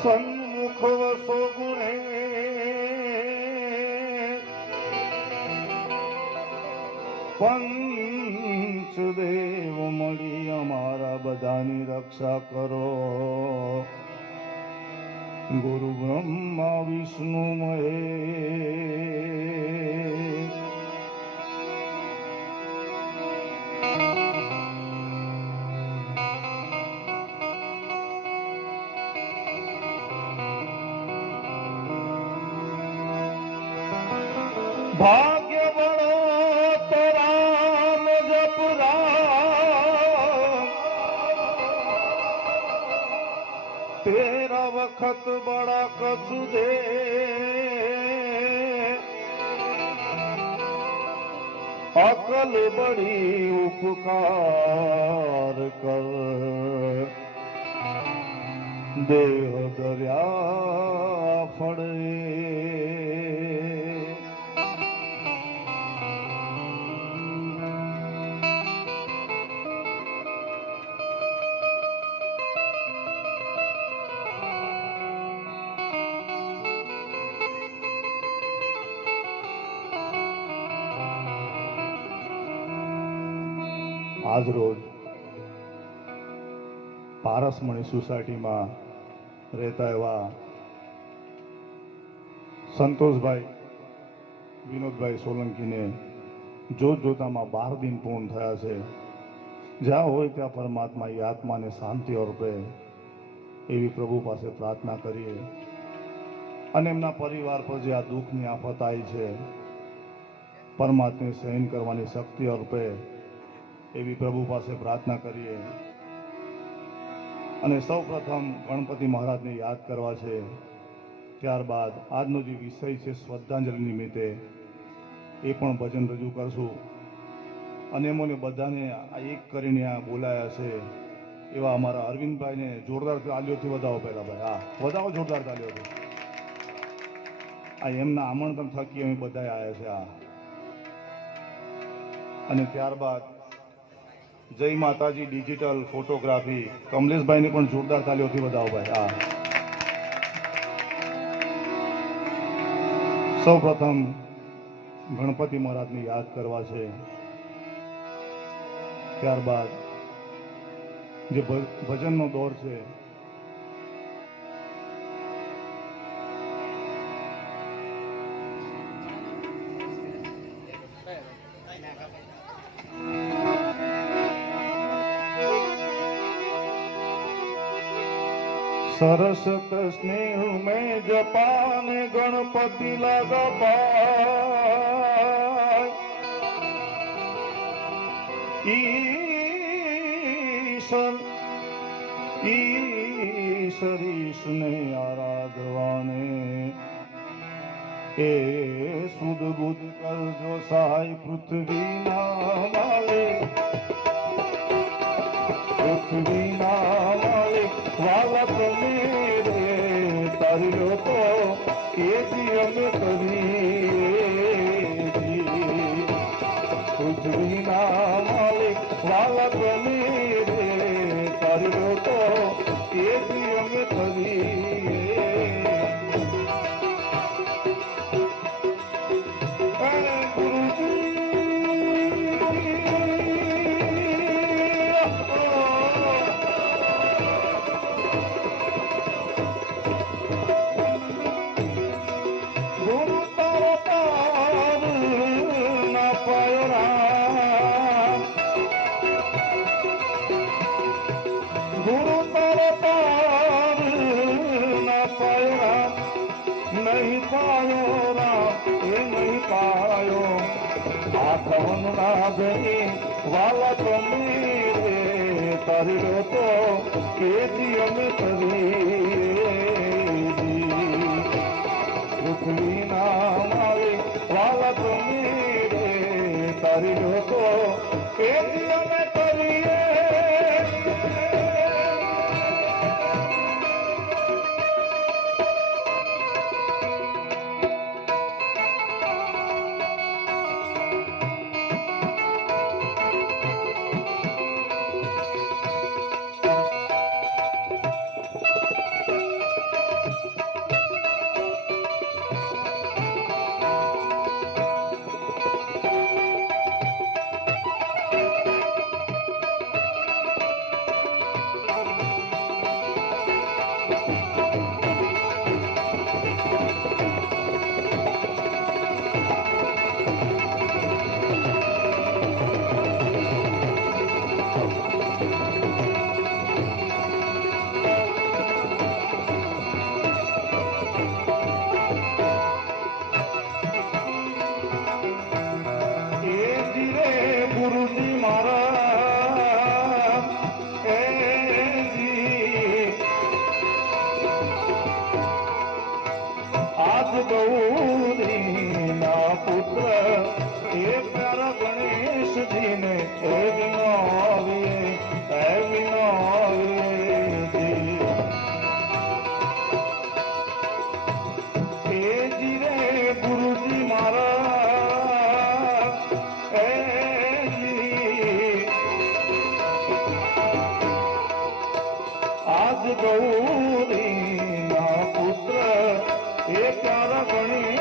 સન્મુખ વસો ગુણે પંચદેવ મળી અમારા બધાની રક્ષા કરો. ગુરુ બ્રહ્મા વિષ્ણુ મહેશ. ભાગ્ય બળો તો રામ જપ રામ, તેરા વખત બડા કछु દે. અકલ બડી ઉપકાર કર, દેહ દરિયા ફળે. આજ રોજ પારસમણી સોસાયટીમાં રહેતા એવા સંતોષભાઈ વિનોદભાઈ સોલંકીને જોત જોતામાં 12 દિન પૂર્ણ થયા છે. જ્યાં હોય ત્યાં પરમાત્મા એ આત્માને શાંતિ અર્પે એવી પ્રભુ પાસે પ્રાર્થના કરીએ. અને એમના પરિવાર પર જે આ દુઃખની આફત આવી છે, પરમાત્માને સહન કરવાની શક્તિ અર્પે એવી પ્રભુ પાસે પ્રાર્થના કરીએ. અને સૌ પ્રથમ ગણપતિ મહારાજને યાદ કરવા છે. ત્યારબાદ આજનો જે વિષય છે શ્રદ્ધાંજલિ નિમિત્તે એ પણ ભજન રજૂ કરશું. અને એમને બધાને આ એક કરીને આ બોલાયા છે એવા અમારા અરવિંદભાઈને જોરદાર તાલીઓથી વધાવો. પહેલા ભાઈ હા વધાવો, જોરદાર તાલીઓથી. આ એમના આમંત્રણ થકી અમે બધા આવ્યા છે. અને ત્યારબાદ જય માતાજી ડિજિટલ ફોટોગ્રાફી કમલેશભાઈને પણ જોરદાર તાલીઓથી વધાવો ભાઈ. હા સૌ પ્રથમ ગણપતિ મહારાજને યાદ કરવા છે. ત્યારબાદ જે ભજનનો દોર છે सरसत स्नेह में जपान गणपति लगा ईश्वर ईश्वरीशने आराधवाने ए सुध बुध कर जो सहाय पृथ्वी ना मालिक पृथ्वी ना मालिक वाला તમે રે તારી તો એ અમે કરી પૃથ્વીના માલિક વાલા તમે રે તારી તો એ અમે કરી. नहीं पायो राम ये नहीं पायो आठवन ना गई वाला તમે રે તારી તો કેજી અમે કરી પૃથ્વી ના માલિક વાલા તમે રે તારી તો કેજી અમે કરીએ. ગૌરી ના પુત્ર એ ક્યાર ગણી